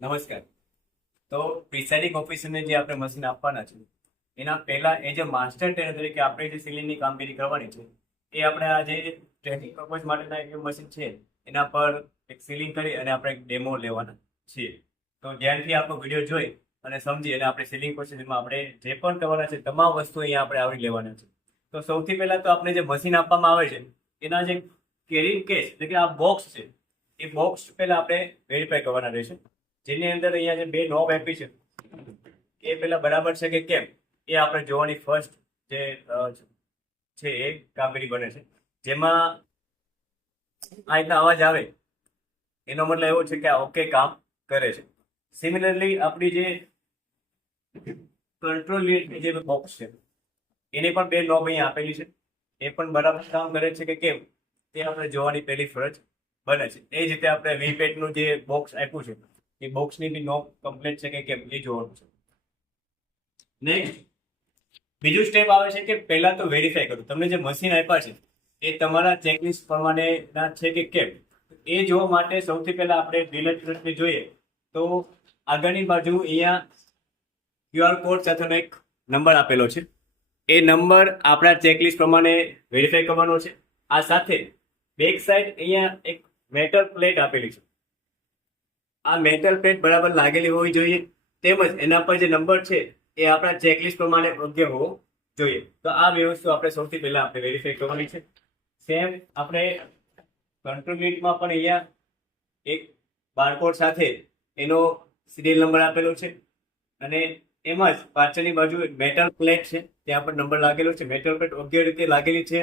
નમસ્કાર. તો પ્રિસાઇડિંગ ઓફિસરને જે આપણે મશીન આપવાના છે એના પહેલા એ જે માસ્ટર ટ્રેનર તરીકે આપણે જે સીલિંગની કામગીરી કરવાની છે એ આપણે આ જે ટ્રેનિંગ પર્પઝ માટેના એ મશીન છે એના પર એક સીલિંગ કરી અને આપણે એક ડેમો લેવાના છીએ. તો ધ્યાનથી આપણો વિડીયો જોઈ અને સમજી અને આપણે સીલિંગ પ્રોસેસમાં આપણે જે પણ કરવાના છે તમામ વસ્તુ અહીંયા આપણે આવરી લેવાના છે. તો સૌથી પહેલા તો આપણે જે મશીન આપવામાં આવે છે એના જે કેરિંગ કેસ એટલે કે આ બોક્સ છે એ બોક્સ પહેલા આપણે વેરીફાઈ કરવાના રહેશે. જેની અંદર અહીંયા જે બે નોબ આપી છે એ પેલા બરાબર છે કે કેમ એ આપણે જોવાની ફર્સ્ટ જે છે એ કામગીરી બને છે. જેમાં આ રીતના અવાજ આવે એનો મતલબ એવો છે કે આ ઓકે કામ કરે છે. સિમિલરલી આપણી જે કંટ્રોલ યુનિટની જે બોક્સ છે એની પણ બે નોબ અહીંયા આપેલી છે. એ પણ બરાબર કામ કરે છે કે કેમ તે આપણે જોવાની પહેલી ફરજ બને છે. એ જ રીતે આપણે વીપેટનું જે બોક્સ આપ્યું છે એ બોક્સની બી નોબ કમ્પ્લીટ છે કે કેમ એ જોવાનું છે. નેક્સ્ટ બીજું સ્ટેપ આવે છે કે પહેલા તો વેરીફાઈ કરું તમને જે મશીન આપ્યા છે એ તમારા ચેકલિસ્ટ પ્રમાણેના છે કે કેમ એ જોવા માટે સૌથી પહેલા આપણે ડિલેટને જોઈએ. તો આગળની બાજુ અહીંયા ક્યુઆર કોડ સાથેનો એક નંબર આપેલો છે. એ નંબર આપણા ચેકલિસ્ટ પ્રમાણે વેરીફાઈ કરવાનો છે. આ સાથે બેક સાઈડ અહીંયા એક મેટલ પ્લેટ આપેલી છે. આ મેટલ પ્લેટ બરાબર લાગેલી હોવી જોઈએ તેમજ એના પર જે નંબર છે એ આપણા ચેકલિસ્ટ પ્રમાણે યોગ્ય હોવો જોઈએ. તો આ બે વસ્તુ આપણે સૌથી પહેલા આપણે વેરીફાઈ કરવાની છે. સેમ આપણે કંટ્રોલ યુનિટમાં પણ અહીંયા એક બારકોડ સાથે એનો સિરિયલ નંબર આપેલો છે અને એમાં જ પાછળની બાજુ એક મેટલ પ્લેટ છે ત્યાં પણ નંબર લાગેલો છે. મેટલ પ્લેટ યોગ્ય રીતે લાગેલી છે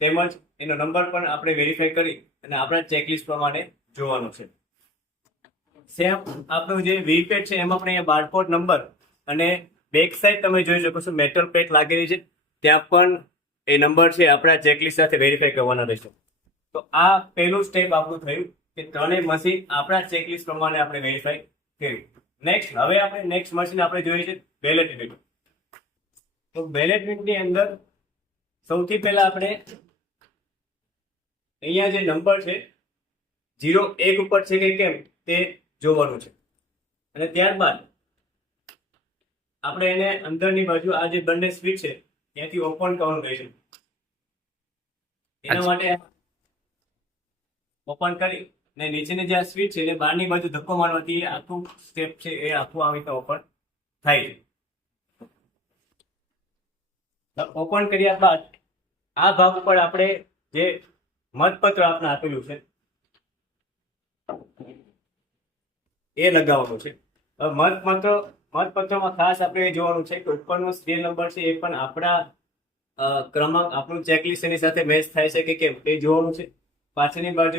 તેમજ એનો નંબર પણ આપણે વેરીફાઈ કરી અને આપણા ચેકલિસ્ટ પ્રમાણે જોવાનો છે. સેમ આપણું જે વીપેટ છે એમાં પણ અહીંયા બારકોડ નંબર અને બેક સાઈડ તમે જોઈ શકો છો મેટલ પ્લેટ લાગેલી છે ત્યાં પણ એ નંબર છે આપણા ચેકલિસ્ટ સાથે વેરીફાઈ કરવાના રહેશે. તો આ પહેલું સ્ટેપ આપણું થયું કે ત્રણેય મશીન આપણા ચેકલિસ્ટ પ્રમાણે આપણે વેરીફાઈ કર્યું. નેક્સ્ટ હવે આપણે નેક્સ્ટ મશીન આપણે જોઈએ છે બેલેટ યુનિટ. તો બેલેટ યુનિટની અંદર સૌથી પહેલા આપણે અહીંયા જે નંબર છે 01 ઉપર છે કે કેમ તે જોવાનું છે અને ત્યારબાદ આપણે એને અંદરની બાજુ આ જે બંને સ્વિચ છે ત્યાંથી ઓપન કરવાનું રહેશે. એના માટે ઓપન કરી ને નીચેની જે આ સ્વિચ છે એને બહારની બાજુ ધક્કો મારવાથી આખું સ્ટેપ છે એ આખું આવી રીતે ઓપન થાય છે. ઓપન કર્યા બાદ આ ભાગ ઉપર આપણે જે મતપત્ર આપણે આપેલું છે એ લગાવવાનું છે. મતપત્રમાં ખાસ આપણે એ જોવાનું છે કે ઉપરનો સિરિયલ નંબર છે એ પણ આપણા ક્રમાંક આપણું ચેકલિસ્ટ એની સાથે મેચ થાય છે કે કેમ એ જોવાનું છે. પાછળની બાજુ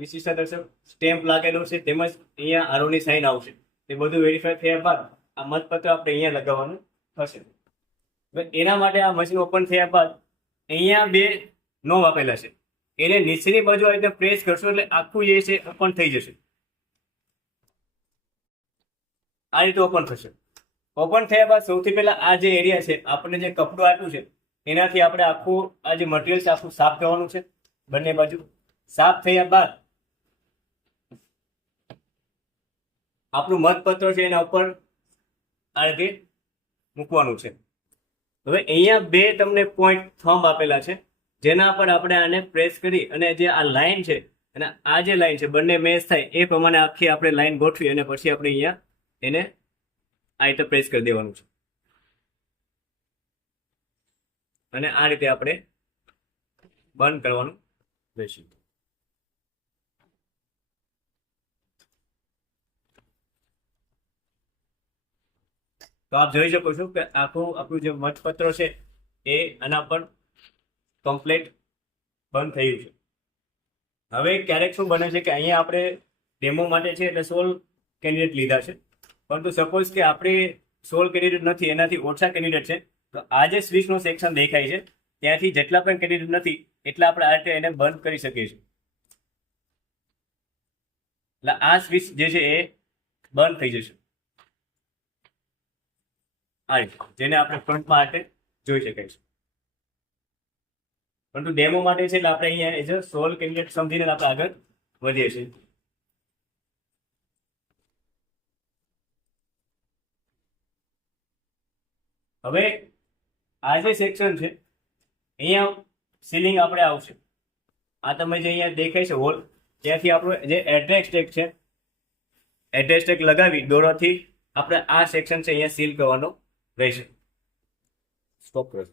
વિશિષ્ટ સ્ટેમ્પ લાગેલો છે તેમજ અહીંયા આરોની સાઇન આવશે. એ બધું વેરીફાઈ થયા બાદ આ મતપત્ર આપણે અહીંયા લગાવવાનું થશે. એના માટે આ મશીન ઓપન થયા બાદ અહીંયા બે નોબ આપેલા છે એને નીચેની બાજુ આ રીતે પ્રેસ કરશો એટલે આખું જે છે ઓપન થઈ જશે. આ રીતે ઓપન થશે. ઓપન થયા બાદ સૌથી પહેલા આ જે એરિયા છે આપણને જે કપડું આપ્યું છે એનાથી આપણે આખું આ જે મટીરિયલ છે આખું સાફ કરવાનું છે. બંને બાજુ સાફ થયા બાદ આપણું મતપત્ર છે એના ઉપર આ રીતે મૂકવાનું છે. હવે અહીંયા બે તમને પોઈન્ટ થંબ આપેલા છે જેના પર આપણે આને પ્રેસ કરી અને જે આ લાઈન છે અને આ જે લાઈન છે બંને મેચ થાય એ પ્રમાણે આખી આપણે લાઈન ગોઠવી અને પછી આપણે અહીંયા એને આ રીતે પ્રેસ કરી દેવાનું છે અને આ રીતે આપણે બંધ કરવાનું રહેશે. તો આપ જોઈ શકો છો કે આખું આપણું જે મતપત્ર છે એ આના પર કમ્પ્લીટ બંધ થયું છે. હવે ક્યારેક શું બને છે કે અહીંયા આપણે ડેમો માટે છે એટલે 16 કેન્ડિડેટ લીધા છે પરંતુ સપોઝ કે આપણે 16 કેન્ડિડેટ નથી એનાથી ઓછા કેન્ડિડેટ છે તો આ જે સ્વિચનો સેક્શન દેખાય છે ત્યાંથી જેટલા પણ કેન્ડિડેટ નથી એટલા આપણે આ રીતે એને બંધ કરી શકીએ છીએ. એટલે આ સ્વિચ જે છે એ બંધ થઈ જશે આ રીતે જેને આપણે ફ્રન્ટ માટે જોઈ શકાય છે. પરંતુ ડેમો માટે છે એટલે આપણે અહીંયા એઝ 16 કેન્ડિડેટ સમજીને આપણે આગળ વધીએ છીએ. હવે આ જે સેક્શન છે અહીંયા સીલિંગ આપણે આવશે. આ તમે જે અહીંયા દેખાય છે હોલ, ત્યાંથી આપણું જે એડ્રેસ ટેગ છે, એડ્રેસ ટેગ લગાવી દોરાથી આપણે આ સેક્શન છે અહીંયા સીલ કરવાનો રહેશે. સ્ટોપ કરો.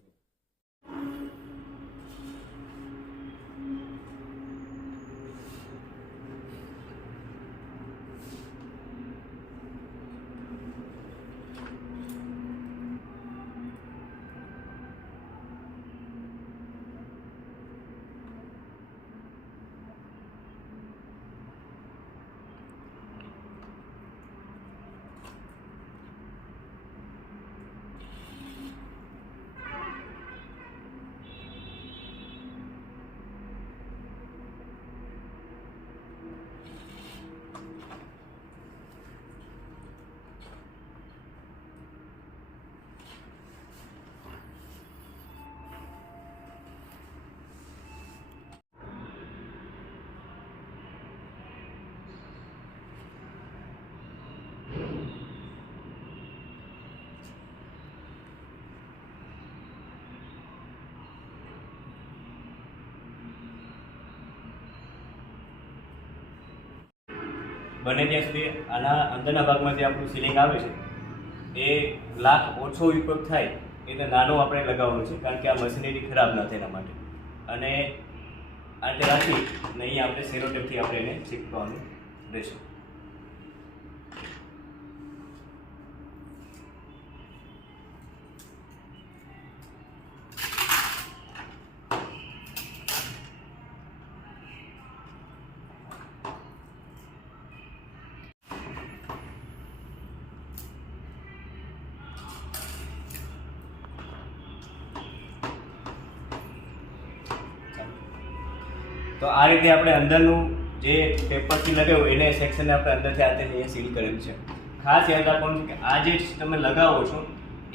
બને ત્યાં સુધી આના અંદરના ભાગમાં જે આપણું સીલિંગ આવે છે એ ગ્લાસ ઓછો ઉપયોગ થાય એટલે નાનો આપણે લગાવવાનું છે, કારણ કે આ મશીનરી ખરાબ ન થાય એના માટે. અને આ રીતે રાખી અને અહીંયા આપણે સેલોટેપથી આપણે એને ચીપકવાનું રહેશે. તો આ રીતે આપણે અંદરનું જે પેપરથી લગાવ્યું એને સેક્શનને આપણે અંદરથી આતે અહીંયા સીલ કરેલું છે. ખાસ યાદ રાખવાનું છે કે આ જે તમે લગાવો છો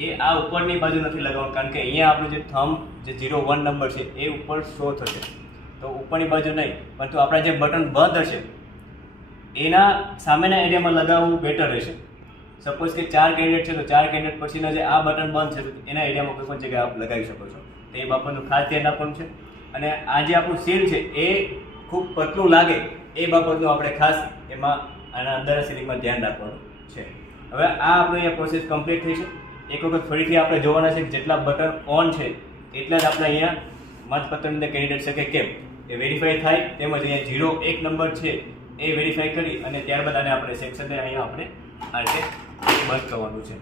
એ આ ઉપરની બાજુ નથી લગાવવાનું, કારણ કે અહીંયા આપણું જે થંબ જે 01 નંબર છે એ ઉપર શો થશે. તો ઉપરની બાજુ નહીં, પરંતુ આપણા જે બટન બંધ હશે એના સામેના એરિયામાં લગાવવું બેટર રહેશે. સપોઝ કે 4 કેન્ડિડેટ છે તો 4 કેન્ડિડેટ પછીના જે આ બટન બંધ છે તો એના એરિયામાં કોઈ પણ જગ્યાએ આપ લગાવી શકો છો. તો એ બાબતનું ખાસ ધ્યાન રાખવાનું છે. અને આ જે આપણું સીલ છે એ ખૂબ પતલું લાગે એ બાબતનું આપણે ખાસ એમાં આના અંદર સીલિંગમાં ધ્યાન રાખવાનું છે. હવે આ આપણે અહીંયા પ્રોસેસ કમ્પ્લીટ થઈ છે. એક વખત ફરીથી આપણે જોવાના છે કે જેટલા બટન ઓન છે એટલા જ આપણે અહીંયા મતપત્રની અંદર કેન્ડિડેટ છે કે કેમ એ વેરીફાઈ થાય. તેમજ અહીંયા 01 નંબર છે એ વેરીફાઈ કરી અને ત્યારબાદ આને આપણે સેક્શનને અહીંયા આપણે આ રીતે બંધ કરવાનું છે.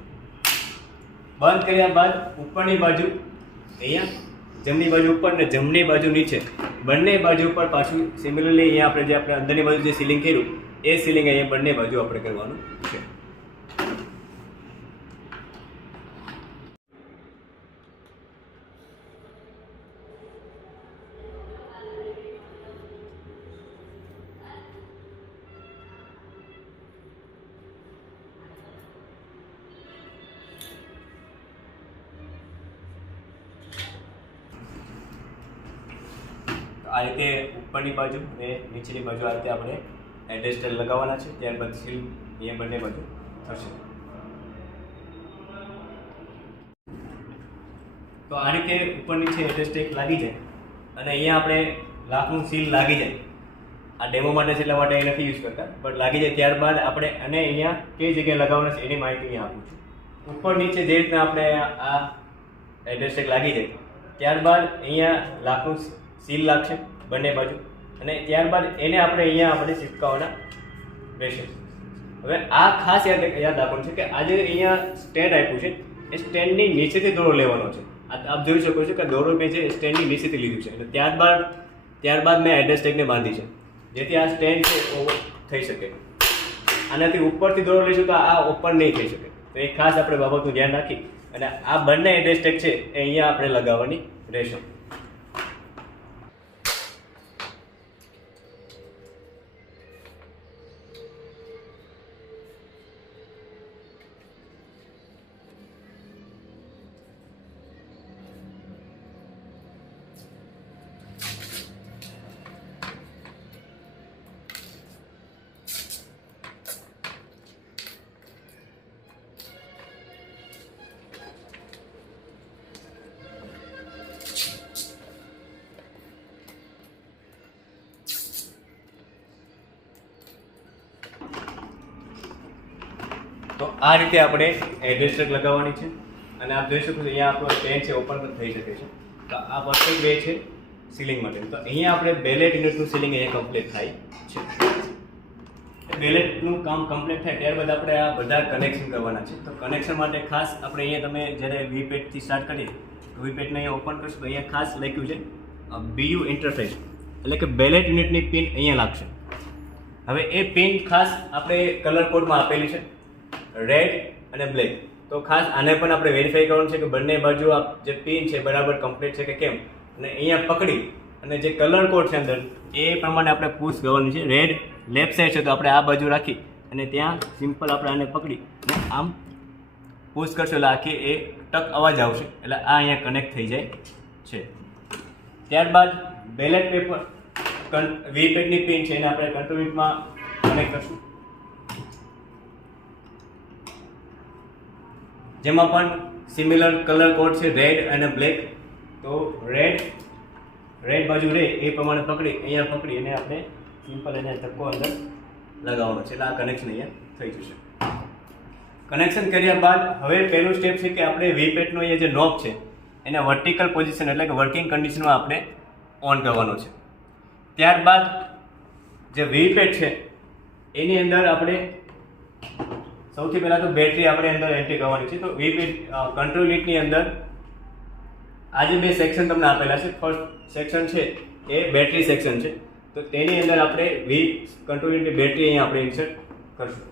બંધ કર્યા બાદ ઉપરની બાજુ અહીંયા જમણી બાજુ ઉપર ને જમણી બાજુ નીચે બંને બાજુ ઉપર પાછું સિમિલરલી અહીંયા આપણે અંદરની બાજુ જે સીલિંગ કર્યું એ સીલિંગ અહીંયા બંને બાજુ આપણે કરવાનું છે. આ રીતે ઉપરની બાજુ અને નીચેની બાજુ આ રીતે આપણે એડ્રેસ ટેગ લગાવવાના છે. ત્યારબાદ સીલ અહીંયા બંને બાજુ થશે. તો આ રીતે ઉપર નીચે એડ્રેસ ટેગ લાગી જાય અને અહીંયા આપણે લાખનું સીલ લાગી જાય. આ ડેમો માટે છે એટલા માટે એ નથી યુઝ કરતા, બટ લાગી જાય ત્યારબાદ આપણે અને અહીંયા કઈ જગ્યાએ લગાવવાના છે એની માહિતી અહીંયા આપું છું. ઉપર નીચે જે રીતના આપણે આ એડ્રેસ ટેગ લાગી જાય ત્યારબાદ અહીંયા લાખનું સીલ લાગશે બંને બાજુ અને ત્યારબાદ એને આપણે ચિપકાવવાના રહેશે. હવે આ ખાસ યાદ રાખવાનું છે કે આ જે અહીંયા સ્ટેન્ડ આપ્યું છે એ સ્ટેન્ડની નીચેથી દોરો લેવાનો છે. આપ જોઈ શકો છો કે દોરો મેં છે સ્ટેન્ડની નીચેથી લીધું છે અને ત્યારબાદ મેં એડ્રેસ ટેગને બાંધી છે, જેથી આ સ્ટેન્ડ છે ઓવર થઈ શકે. આનાથી ઉપરથી દોરો લઈશું તો આ ઓપન નહીં થઈ શકે. તો એ ખાસ આપણે બાબતનું ધ્યાન રાખી અને આ બંને એડ્રેસ ટેગ છે એ અહીંયા આપણે લગાવવાની રહેશે. તો આ રીતે આપણે એડ્રેસ ટ્રેક લગાવવાની છે અને આપ જોઈ શકો છો અહીંયા આપણો પેન છે ઓપન પણ થઈ શકે છે. તો આ પરફેક્ટ વે છે સીલિંગ માટે. તો અહીંયા આપણે બેલેટ યુનિટનું સીલિંગ અહીંયા કમ્પ્લીટ થાય છે. બેલેટનું કામ કમ્પ્લીટ થાય ત્યારબાદ આપણે આ બધા કનેક્શન કરવાના છે. તો કનેક્શન માટે ખાસ આપણે અહીંયા તમે જ્યારે વીપેટથી સ્ટાર્ટ કરીએ તો વીપેટને અહીંયા ઓપન કરશો તો અહીંયા ખાસ લખ્યું છે BU ઇન્ટરફેસ, એટલે કે બેલેટ યુનિટની પિન અહીંયા લાગશે. હવે એ પિન ખાસ આપણે કલર કોડમાં આપેલી છે રેડ અને બ્લેક. તો ખાસ આને પણ આપણે વેરીફાઈ કરવાનું છે કે બંને બાજુ આ જે પિન છે બરાબર કમ્પ્લીટ છે કે કેમ, અને અહીંયા પકડી અને જે કલર કોડ છે અંદર એ પ્રમાણે આપણે પુશ કરવાનું છે. રેડ લેફ્ટ સાઈડ છે તો આપણે આ બાજુ રાખી અને ત્યાં સિમ્પલ આપણે આને પકડી અને આમ પુશ કરશો એટલે આખી એ ટક અવાજ આવશે એટલે આ અહીંયા કનેક્ટ થઈ જાય છે. ત્યારબાદ બેલેટ પેપર વીપેટની પિન છે એને આપણે કંટ્રોલ યુનિટમાં કનેક્ટ કરશું, જેમાં પણ સિમિલર કલર કોડ છે રેડ અને બ્લેક. તો રેડ બાજુ રે એ પ્રમાણે પકડી અહીંયા પકડી અને આપણે સિમ્પલ અહીંયા ધક્કો અંદર લગાવવાનો છે એટલે આ કનેક્શન અહીંયા થઈ જશે. કનેક્શન કર્યા બાદ હવે પહેલું સ્ટેપ છે કે આપણે વીપેટનો અહીંયા જે નોબ છે એને વર્ટિકલ પોઝિશન એટલે કે વર્કિંગ કન્ડિશનમાં આપણે ઓન કરવાનો છે. ત્યારબાદ જે વીપેટ છે એની અંદર આપણે સૌથી પહેલાં તો બેટરી આપણે અંદર એન્ટ્રી કરવાની છે. તો વીપેટ કંટ્રોલ યુનિટની અંદર આ જે બે સેક્શન તમને આપેલા છે, ફર્સ્ટ સેક્શન છે એ બેટરી સેક્શન છે. તો તેની અંદર આપણે કંટ્રોલ યુનિટની બેટરી અહીંયા આપણે ઇન્સર્ટ કરશું.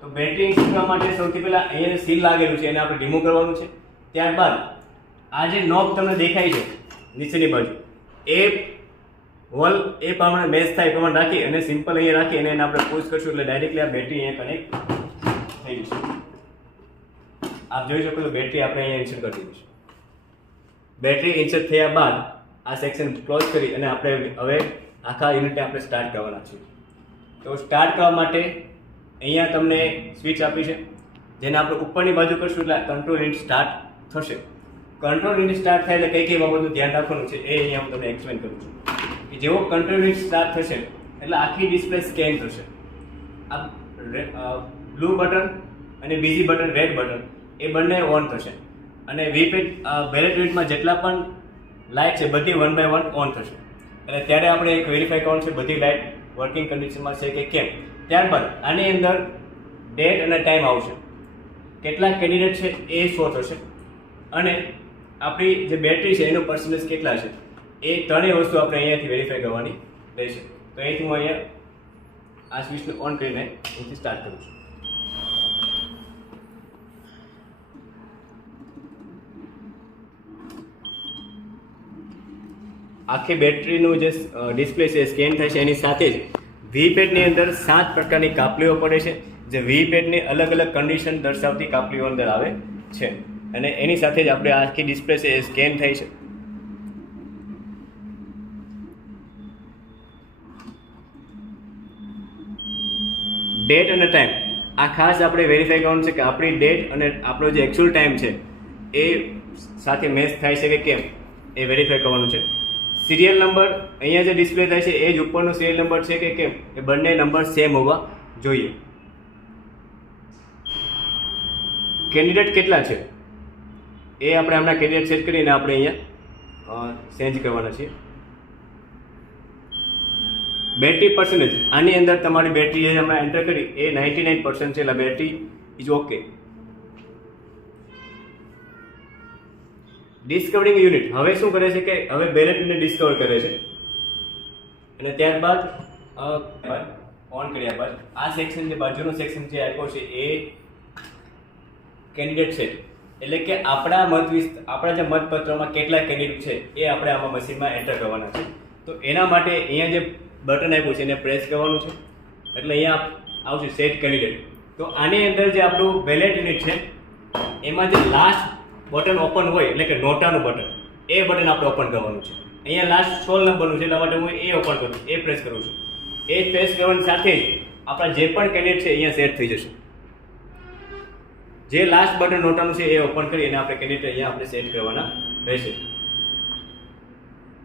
તો બેટરી ઇન્સર્ટ કરવા માટે સૌથી પહેલાં અહીંયા સીલ લાગેલું છે એને આપણે રિમૂવ કરવાનું છે. ત્યારબાદ આ જે નોબ તમને દેખાય છે નીચેની બાજુ એ વોલ એ પ્રમાણે મેચ થાય એ પ્રમાણે રાખી અને સિમ્પલ અહીંયા રાખી અને એને આપણે પુશ કરશું એટલે ડાયરેક્ટલી આ બેટરી અહીંયા કનેક્ટ થઈ જશે. આપ જોઈ શકો તો બેટરી આપણે અહીંયા ઇન્સર્ટ કરી દીધી છે. બેટરી ઇન્સર્ટ થયા બાદ આ સેક્શન ક્લોઝ કરી અને આપણે હવે આખા યુનિટને આપણે સ્ટાર્ટ કરવાના છીએ. તો સ્ટાર્ટ કરવા માટે અહીંયા તમને સ્વિચ આપી છે જેને આપણે ઉપરની બાજુ કરશું એટલે કંટ્રોલ યુનિટ સ્ટાર્ટ થશે. કંટ્રોલ યુનિટ સ્ટાર્ટ થાય એટલે કઈ બાબતનું ધ્યાન રાખવાનું છે એ અહીંયા હું તમને એક્સપ્લેન કરું છું કે જેવો કંટ્રોલ યુનિટ સ્ટાર્ટ થશે એટલે આખી ડિસ્પ્લે સ્કેન થશે. આ બ્લુ બટન અને બીજી બટન રેડ બટન એ બંને ઓન થશે અને વીપેટ બેલેટ યુનિટમાં જેટલા પણ લાઇટ છે બધી 1 by 1 ઓન થશે. એટલે ત્યારે આપણે એક વેરીફાઈ કરવાનું છે બધી લાઇટ વર્કિંગ કન્ડિશનમાં છે કે કેમ. ત્યારબાદ આની અંદર ડેટ અને ટાઈમ આવશે, કેટલા કેન્ડિડેટ છે એ શો થશે અને આપણી જે બેટરી છે એનું પર્સન્ટેજ કેટલા છે એ ત્રણેય વસ્તુ આપણે અહીંયાથી વેરીફાઈ કરવાની રહેશે. તો અહીંથી હું અહીંયા આ સ્વિચને ઓન કરીને અહીંથી સ્ટાર્ટ કરું છું. આખી બેટરીનું જે ડિસ્પ્લે છે સ્કેન થાય છે એની સાથે જ વીપેટની અંદર 7 પ્રકારની કાપલીઓ પડે છે જે વીપેટની અલગ અલગ કન્ડિશન દર્શાવતી કાપલીઓ અંદર આવે છે અને એની સાથે જ આપણે આખી ડિસ્પ્લે છે એ સ્કેન થાય છે. ડેટ અને ટાઈમ આ ખાસ આપણે વેરીફાઈ કરવાનું છે કે આપણી ડેટ અને આપણો જે એકચ્યુઅલ ટાઈમ છે એ સાથે મેચ થાય છે કે કેમ એ વેરીફાઈ કરવાનું છે. સિરિયલ નંબર અહીંયા જે ડિસ્પ્લે થાય છે એ જ ઉપરનો સિરિયલ નંબર છે કે કેમ એ બંને નંબર સેમ હોવા જોઈએ. કેન્ડિડેટ કેટલા છે એ આપણે હમણાં કેન્ડિડેટ સેટ કરીને આપણે અહીંયા ચેન્જ કરવાના છીએ. બેટરી પર્સન્ટેજ આની અંદર તમારી બેટરી જે હમણાં એન્ટર કરી એ 99% છે એટલે બેટરી ઇઝ ઓકે. ડિસ્કવરિંગ યુનિટ હવે શું કરે છે કે હવે બેલેટ યુનિટ ડિસ્કવર કરે છે અને ત્યારબાદ ઓન કર્યા બાદ આ સેક્શન જે બાજુનો સેક્શન જે આપ્યો છે એ કેન્ડિડેટ સેટ એટલે કે આપણા જે મતપત્રમાં કેટલા કેન્ડિડેટ છે એ આપણે આમાં મશીનમાં એન્ટર કરવાના છે. તો એના માટે અહીંયા જે બટન આપ્યું છે એને પ્રેસ કરવાનું છે એટલે અહીંયા આવશે સેટ કેન્ડિડેટ. તો આની અંદર જે આપણું બેલેટ યુનિટ છે એમાં જે લાસ્ટ બટન ઓપન હોય એટલે કે નોટાનું બટન એ બટન આપણે ઓપન કરવાનું છે. અહીંયા લાસ્ટ 16 નંબરનું છે એટલા માટે હું એ ઓપન કરું છું, એ પ્રેસ કરું છું. એ પ્રેસ કરવાની સાથે જ આપણા જે પણ કેન્ડિડેટ છે અહીંયા સેટ થઈ જશે. જે લાસ્ટ બટન નોટાનું છે એ ઓપન કરી અને આપણે કેન્ડિડેટ અહીંયા આપણે સેટ કરવાના રહેશે.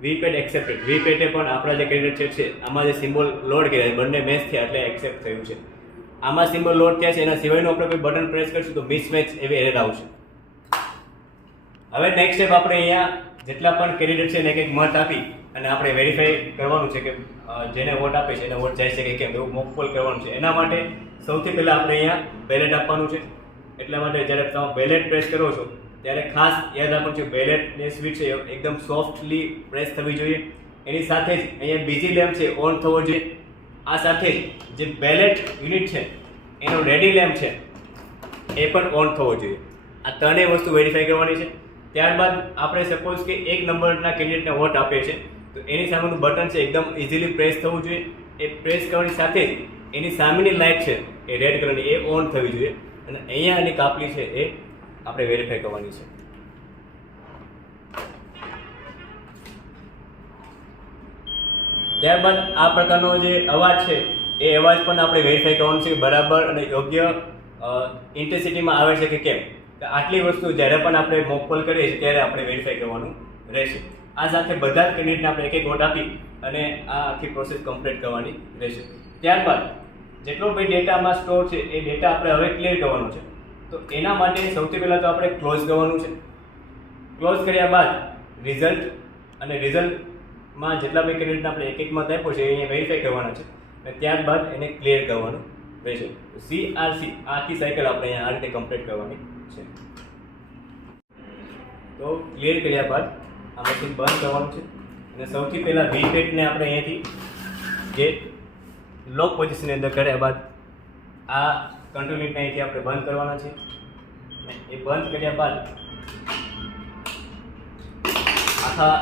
વીપેટ એક્સેપ્ટેડ વીપેટે પણ આપણા જે કેન્ડિડેટ છે આમાં જે સિમ્બોલ લોડ કર્યા બંને મેચ થયા એટલે એક્સેપ્ટ થયું છે. આમાં સિમ્બોલ લોડ થયા છે, એના સિવાયનું આપણે કોઈ બટન પ્રેસ કરશું તો મિસમેચ એવી એરર આવશે. હવે નેક્સ્ટ સ્ટેપ આપણે અહીંયા જેટલા પણ કેન્ડિડેટ છે એને એક મત આપી અને આપણે વેરીફાઈ કરવાનું છે કે જેને વોટ આપે છે એને વોટ જાય છે કે કેમ, એવું મોક પોલ કરવાનું છે. એના માટે સૌથી પહેલાં આપણે અહીંયા બેલેટ આપવાનું છે. એટલા માટે જ્યારે તમે બેલેટ પ્રેસ કરો છો ત્યારે ખાસ યાદ રાખવાનું છે બેલેટની સ્વિચ છે એકદમ સોફ્ટલી પ્રેસ થવી જોઈએ. એની સાથે જ અહીંયા બીજી લેમ્પ છે ઓન થવો જોઈએ. આ સાથે જ જે બેલેટ યુનિટ છે એનો રેડી લેમ્પ છે એ પણ ઓન થવો જોઈએ. આ ત્રણેય વસ્તુ વેરીફાઈ કરવાની છે. ત્યારબાદ આપણે સપોઝ કે એક નંબરના કેન્ડિડેટને વોટ આપીએ છીએ તો એની સામેનું બટન છે એકદમ ઇઝીલી પ્રેસ થવું જોઈએ. એ પ્રેસ કરવાની સાથે જ એની સામેની લાઇટ છે એ રેડ કલરની એ ઓન થવી જોઈએ અને અહીંયા એની કાપલી છે એ આપણે વેરીફાઈ કરવાની છે. ત્યારબાદ આ પ્રકારનો જે અવાજ છે એ અવાજ પણ આપણે વેરીફાઈ કરવાનો છે બરાબર અને યોગ્ય ઇન્ટેન્સિટીમાં આવે છે કે કેમ. તો આટલી વસ્તુ જ્યારે પણ આપણે મોક પોલ કરીએ છીએ ત્યારે આપણે વેરીફાઈ કરવાનું રહેશે. આ સાથે બધા જ કેન્ડિડેટને આપણે એક વોટ આપી અને આ આખી પ્રોસેસ કમ્પ્લીટ કરવાની રહેશે. ત્યારબાદ જેટલો બી ડેટામાં સ્ટોર છે એ ડેટા આપણે હવે ક્લિયર કરવાનો છે. તો એના માટે સૌથી પહેલાં તો આપણે ક્લોઝ કરવાનું છે. ક્લોઝ કર્યા બાદ રિઝલ્ટ અને રિઝલ્ટમાં જેટલા બી કેન્ડિડેટને આપણે એક મત આપ્યો છે એ અહીંયા વેરીફાઈ કરવાના છે અને ત્યારબાદ એને ક્લિયર કરવાનું રહેશે. CRC આખી સાયકલ આપણે અહીંયા આ રીતે કમ્પ્લીટ કરવાની છે. તો ક્લિયર કર્યા બાદ આ મશીન બંધ કરવાનું છે અને સૌથી પહેલાં વીપેટને આપણે અહીંયાથી જે લોક પોઝિશનની અંદર કર્યા બાદ આ કંટ્રોલ યુનિટને અહીંથી આપણે બંધ કરવાના છે અને એ બંધ કર્યા બાદ આખા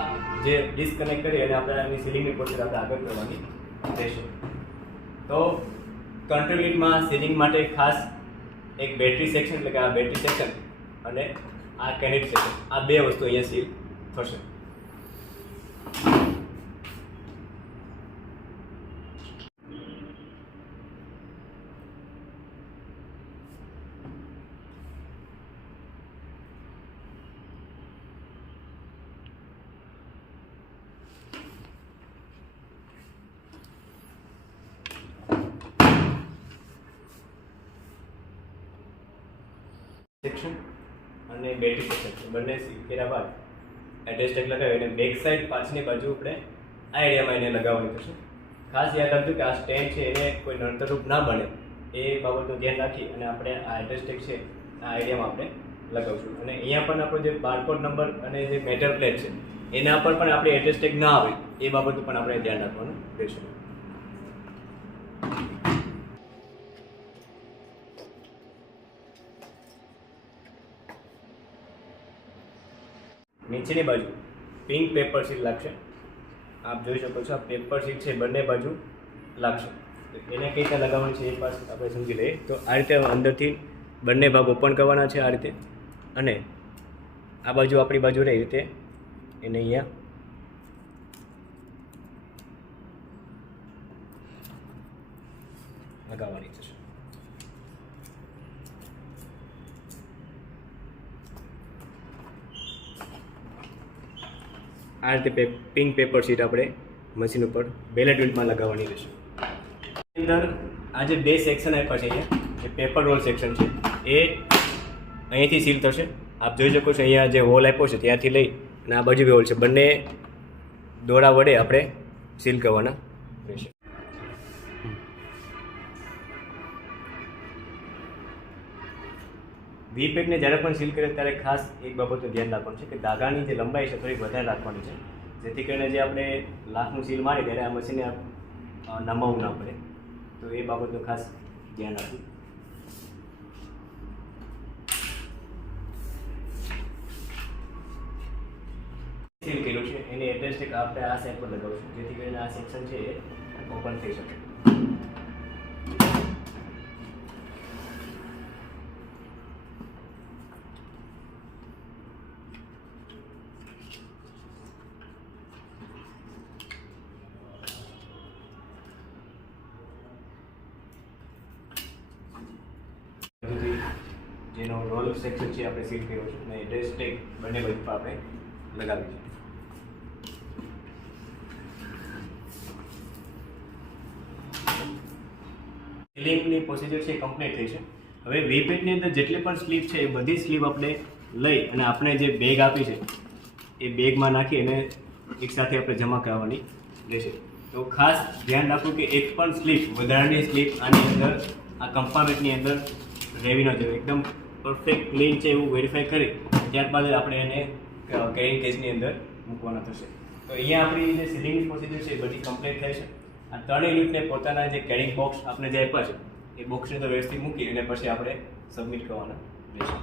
જે ડિસ્કનેક્ટ કરી અને આપણે એની સીલિંગની પ્રોસેસ આપણે આગળ કરવાની રહેશે. તો કંટ્રોલ યુનિટમાં સીલિંગ માટે ખાસ એક બેટરી સેક્શન એટલે કે આ બેટરી સેક્શન અને આ કેનેટ સેક્શન આ બે વસ્તુ અહીંયા સીલ થશે. સેક્શન અને બેટરી સેક્શન બંને સીલ કર્યા બાદ એડ્રેસ ટેગ લગાવી અને બેક સાઈડ પાછળની બાજુ આપણે આ એરિયામાં એને લગાવવાની થશે. ખાસ યાદ રાખજો કે આ સ્ટેન્ડ છે એને કોઈ નડતરરૂપ ના બને એ બાબતનું ધ્યાન રાખી અને આપણે આ એડ્રેસ ટેગ છે આ એરિયામાં આપણે લગાવશું. અને અહીંયા પણ આપણો જે બારકોડ નંબર અને જે મેટર પ્લેટ છે એના પર પણ આપણે એડ્રેસ ટેગ ના આવે એ બાબતનું પણ આપણે ધ્યાન રાખવાનું રહેશે. નીચેની બાજુ પિંક પેપર સીલ લાગશે. આપ જોઈ શકો છો આ પેપર સીલ છે બંને બાજુ લાગશે. એને કઈ રીતે લગાવવાની છે એ પાસ આપણે સમજી લઈએ. તો આ રીતે અંદરથી બંને ભાગ ઓપન કરવાના છે આ રીતે અને આ બાજુ આપણી બાજુ રહે એ રીતે એને અહીંયા લગાવવાની થશે. આ રીતે પિંક પેપર શીટ આપણે મશીન ઉપર બેલેટ યુનિટમાં લગાવવાની રહેશે. અંદર આ જે બે સેક્શન આપ્યા છે અહીંયા જે પેપર રોલ સેક્શન છે એ અહીંથી સીલ થશે. આપ જોઈ શકો છો અહીંયા જે હોલ આપ્યો છે ત્યાંથી લઈ અને આ બાજુ બી હોલ છે બંને દોરા વડે આપણે સીલ કરવાના રહેશે. વીપેકને જ્યારે પણ સીલ કરે ત્યારે ખાસ એક બાબતનું ધ્યાન રાખવાનું છે કે ધાગાની જે લંબાઈ છે થોડી વધારે રાખવાની છે જેથી કરીને જે આપણે લાખનું સીલ મારીએ ત્યારે આ મશીનને નમાવવું ના પડે. તો એ બાબતનું ખાસ ધ્યાન રાખવું. સીલ કર્યું છે એની એડ્રેસ ટેગ આપણે આ સાઈડ પર લગાવશું જેથી કરીને આ સેક્શન છે એ ઓપન થઈ શકે. જેનો રોલ સેક્શન છે આપણે સીલ કર્યો છે અને એડ્રેસ ટેગ બંને બાજુ પર આપણે લગાવી છે. સીલિંગની પ્રોસિજર છે એ કમ્પ્લીટ થઈ છે. હવે વીપેટની અંદર જેટલી પણ સ્લીપ છે એ બધી સ્લીપ આપણે લઈ અને આપણે જે બેગ આપી છે એ બેગમાં નાખી અને એકસાથે આપણે જમા કરાવવાની રહેશે. તો ખાસ ધ્યાન રાખવું કે એક પણ સ્લીપ વધારાની સ્લીપ આની અંદર આ કમ્પાર્ટમેન્ટની અંદર રહેવી ન જોઈએ. એકદમ પરફેક્ટ ક્લીન છે એવું વેરીફાઈ કરી ત્યારબાદ આપણે એને કેરિંગ કેસની અંદર મૂકવાના થશે. તો અહીંયા આપણી જે સીલિંગની પ્રોસિજર છે એ બધી કમ્પ્લીટ થઈ છે. આ ત્રણેય યુનિટને પોતાના જે કેરિંગ બોક્સ આપણે જે આપ્યા છે એ બોક્સની અંદર વ્યવસ્થિત મૂકી અને પછી આપણે સબમિટ કરવાના રહેશે.